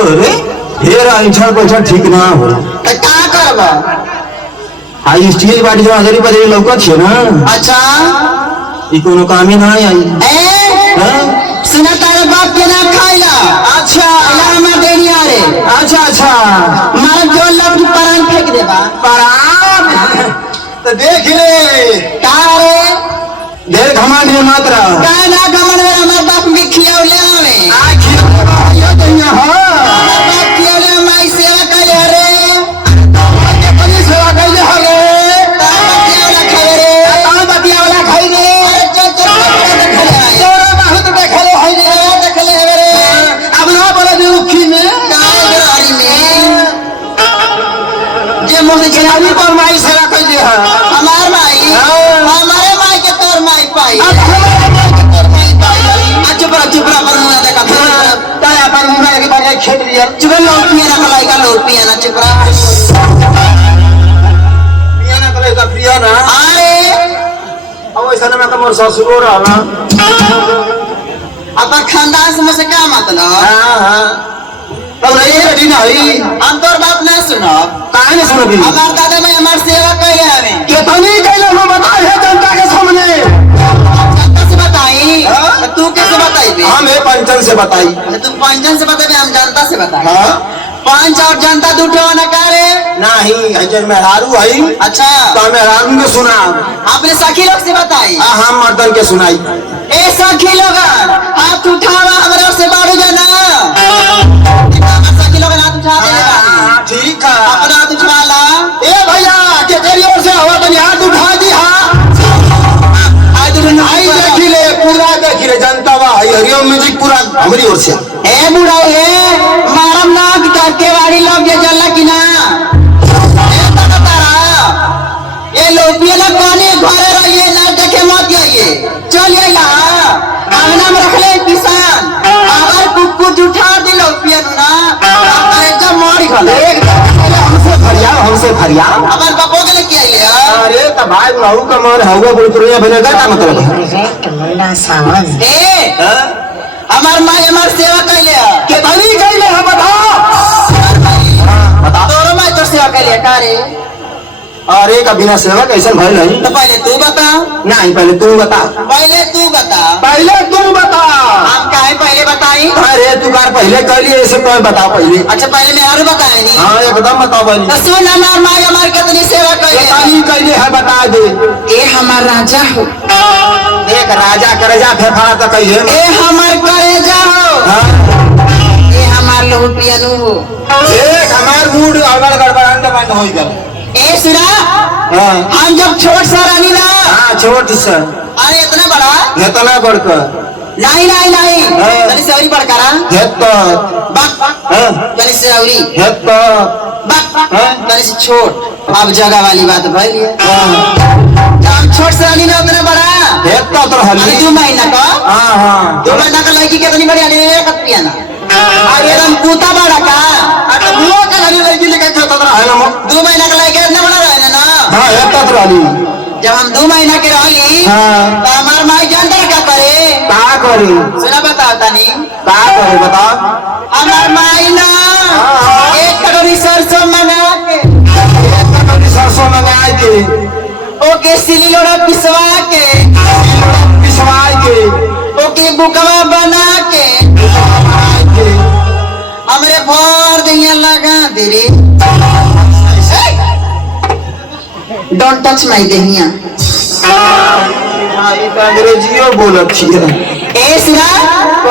अरे ढेर ऐठा बैठा ठीक ना हो तो का करबा हाई स्टील बाटी जो हजारी बजे लौका छे ना। अच्छा ई कोनो कामे ना आई ए हां सुना तारे बाप के ना खाइला। अच्छा इलामा देनिया रे। अच्छा अच्छा मार जो लौट परान फेंक देबा परान तो देख ले तारे ढेर घमंड है मात्रा का ना गमन में हमार बाप में खियावले आवे आखिर ये दुनिया हो हमार बाप खियावले माई सेवा करे रे के बड़ी सेवा कइले हले तार बतियावला खावे रे ताल बतियावला खाई रे अरे चल चल देखले आई तोरा बहुत देखले होई रे देखले हेवे रे अब ना बोले जे उखी में गाय गरारी में जे मोह चलावी पर माई सेवा कइले है हमार माई हमारे माई के तोर माई पाई तोर माई पाई चुप रहा पर मुंह देखा ताया पर मुंह के बारे खेत लिया चुप लोग पिया ना मलाई का लोग पिया ना चुप रहा पिया ना करे का पिया ना अरे अब ऐसा में कमर ससुरो रहला अपन खानदान से मुझसे क्या मतलब हां हां तब नहीं रेडी नहीं हम तोर बाप ना सुनो काहे नहीं सुनबी हमार दादा मैं हमार सेवा कइले हवे कितनी कैले हो बता है जनता के सामने जनता से बताई तो तू कैसे बताई हम ए पंचन से बताई तू पंचन से बताई हम जनता से बताई हां पंच और जनता दूठे ना करे नहीं हजर में हारू हई अच्छा तो मैं हारू के सुना आपने सखी लोग से बताई हम मर्दन के सुनाई ए सखी लोग हाथ उठावा हमरा से बाड़ू जाना सखी लोग हाथ उठा दे ठीक है अपना हाथ उठा ला ए भैया के तेरी ओर से हवा तनी हाथ उठा दी आई देखी ले पूरा देखी ले जनता वा हरिओम म्यूजिक पूरा हमारी ओर से ए बुढ़ा ए मारम ना के वाड़ी लोग जे जल्ला की ना ए तारा ए लोपिया ना पानी घरे रहिए ना देखे मत जाइए चल आइला अंगना में रख ले किसान अगर कुकुर उठा दे लोपिया ना अरे जब मारी खले हमसे फरिया हमार बापो के लेके आइले अरे त भाई रहू का मोर हवा बुलपुरिया बनेगा का मतलब ए हमार माई हमार सेवा कइले के बनी कइले है बता तोरो माई तो सेवा कइले का रे अरे का बिना सेवा कैसे भइल नहीं तो पहले तू बता नहीं पहले तू बता पहले तू बता हम काहे पहले बताई अरे तू बार पहले कइली ऐसे कोई बता पहले अच्छा पहले मैं और बताए नहीं हां एकदम बता पहले तो सुन हमार माई हमार कितनी सेवा कइले कितनी कइले है बता दे ए हमार राजा हो एक राजा करेजा फेफड़ा त कइले ए हमार करेजा हो हां ए हमार लोपियनु हो एक हमार मूड अगल गड़बड़ांड बंद होई गल ए सुना हां हम जब छोट सा रानी ना हां छोट सा अरे इतना बड़ा इतना बड़का नहीं तनी से औरी बड़का रा हेत बक हां तनी से औरी हेत बक तनी से छोट अब जगह वाली बात भइल है जब हम छोट सा रानी ना उतना बड़ा हेत तो हल्ली 2 महीना का हां हां 2 महीना का लड़की कितनी बड़ी आने एक पियाना अरे हम कूता बड़ा का अरे बुआ का लड़ी लड़की लेके खेत तो है ना 2 महीना का लड़की इतना बड़ा रहे ना हां हेत तो हल्ली जब हम 2 महीना के रहली हां तो हमार माई जानता क्या करे का करे सुना बताओ तनी का करे बता हमार माई ना एक कटोरी सरसों मंगा के सरसों मंगा के ओके सिली लोड़ा पिसवा के पिसवाई के ओके बुकवा बना के हमरे भर दिया लगा दे रे डोंट टच माय देहिया हां ई त अंग्रेजीओ बोलत छिए ए सुना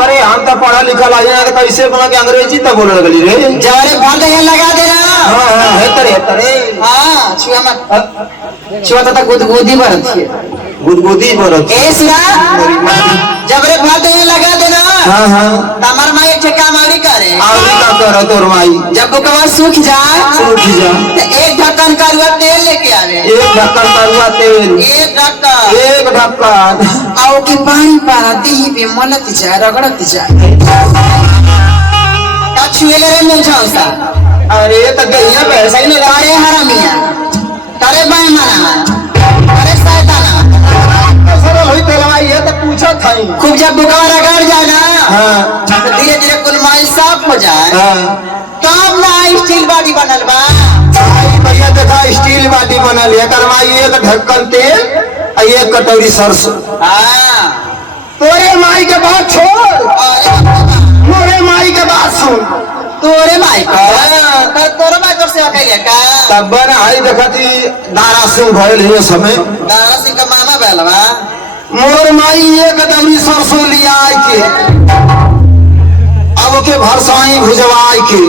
अरे हम तो पढ़ा लिखा लागे ना कैसे बोला के अंग्रेजी त बोले लगली रे जरे भर दिया लगा देना हां हेतरे हां छुआ मत छुआ तो गुदगुदी भरत है गुदगुदी बोलत ए सुना जबरे भर दिया लगा देना हां हां हमार माई एक काम औरी करे आवरी का कर तोर माई जब बुकवा सूख जाए सूख जा तो एक ढक्कन करुआ तेल लेके आवे एक ढक्कन तरुआ तेल एक ढक्कन आओ के पानी पारा देही पे मलत जा रगड़त जा का छुएले रे मुझौसा अरे त गैया पैसा ही लगा अरे हरामिया अरे बेईमाना अरे शैताना सरल होई तेल माई है तो पूछो थई। खूब जब बुखार रगड़ जाए ना हाँ तो धीरे धीरे कुल माई साफ हो जाए हाँ तब ना स्टील बॉडी बनल बा। भाई भैया देखा स्टील बाटी बनल है कर माई एक ढक्कन तेल और एक कटोरी सरसों। हाँ तोरे माई के बात छोड़, अरे बाप रे बाप। मोरे माई के बात सुन। तोरे माई को तोरे माई को सेवा कैले का तब बना आई देखती दारा सिंह भइल है समय। दारा सिंह का मामा बैलवा मोर माई एक कटोरी सरसों लिया आई के अब के भरसाई भुजवाई के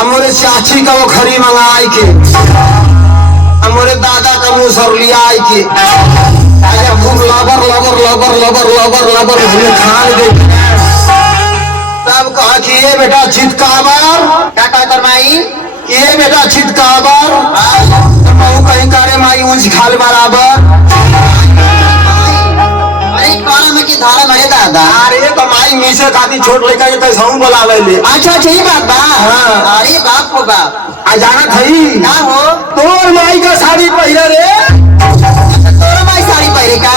अब मोरे चाची का वो खरी मंगाई के अब मोरे दादा का मुसर लिया आई के खूब लबर लबर लबर लबर लबर लबर हमें खान दे। तब कहा कि ये बेटा चितकाबर का कहतर माई ये बेटा चितकाबर तो कहीं करे माई ऊंच खाल बराबर। अरे कौन में की धारा मरे दादा। अरे तो माई मीसे खाती छोट लड़का के कैसा बोलावे ले। अच्छा ठीक बात बा। हाँ। अरे बाप को बाप आ जाना थई का हो तोर माई का साड़ी पहले रे। अच्छा तोरा माई साड़ी पहरे का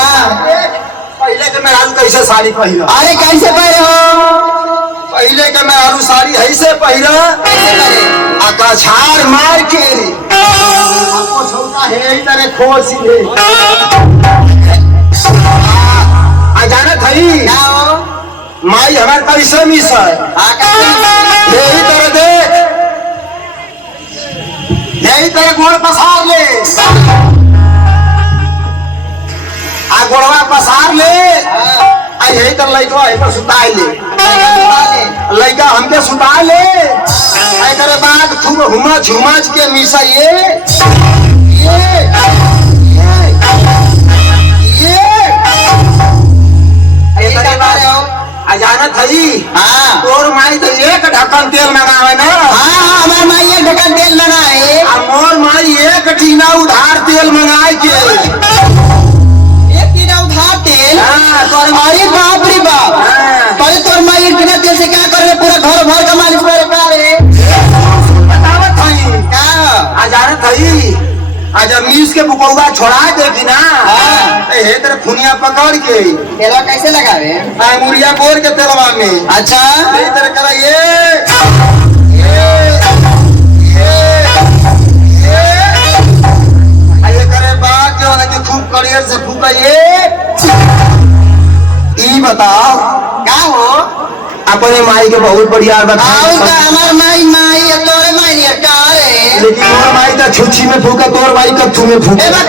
पहले के मेहरारू कैसे साड़ी पहला। अरे कैसे पहरे हो पहले के मेहरारू साड़ी ऐसे पहला कैसे पहरे अकाछार मार के आपको छोटा है ही तरह खोस ले। आ जाना थई क्या हो माई हमारे कैसे मिस है कैसे यही तरह देख यही तरह गोड़ पसार ले आ गोड़वा पसार ले आ यही तरह लड़का है सुताए ले लड़का हमके सुता ले ऐसे बाद खूब हुमच हुमच के मिसा अजानत हई हाँ तोर माई तो एक ढक्कन तेल मंगावे ना। हाँ हमारे माई एक ढक्कन तेल लगाए आ मोर माई एक टीना उधार तेल मंगाए के एक टीना उधार तेल। हाँ, तोर अरे बाप रे बाप हाँ। पहले तोर माई एक टीना तेल से क्या करे पूरा घर भर का मालिश करे का रे बतावत हई क्या अजानत हई आ जब मीस के बुकौआ छोड़ा देगी ना हाँ। हे तेरे खुनिया पकड़ के तेलवा कैसे लगावे आ मुरिया बोर के तेलवा में अच्छा यही तरह करा ये आ ये करे बात जो है कि खूब करियर से फूका ये ई बताओ क्या हो अपने माई के बहुत बढ़िया आओ बताओ का हमार माई माई है तोरे माई नहीं का रे लेकिन तोर माई तो छुच्छी में फूका तोर माई कत्थू में ए फूका। बा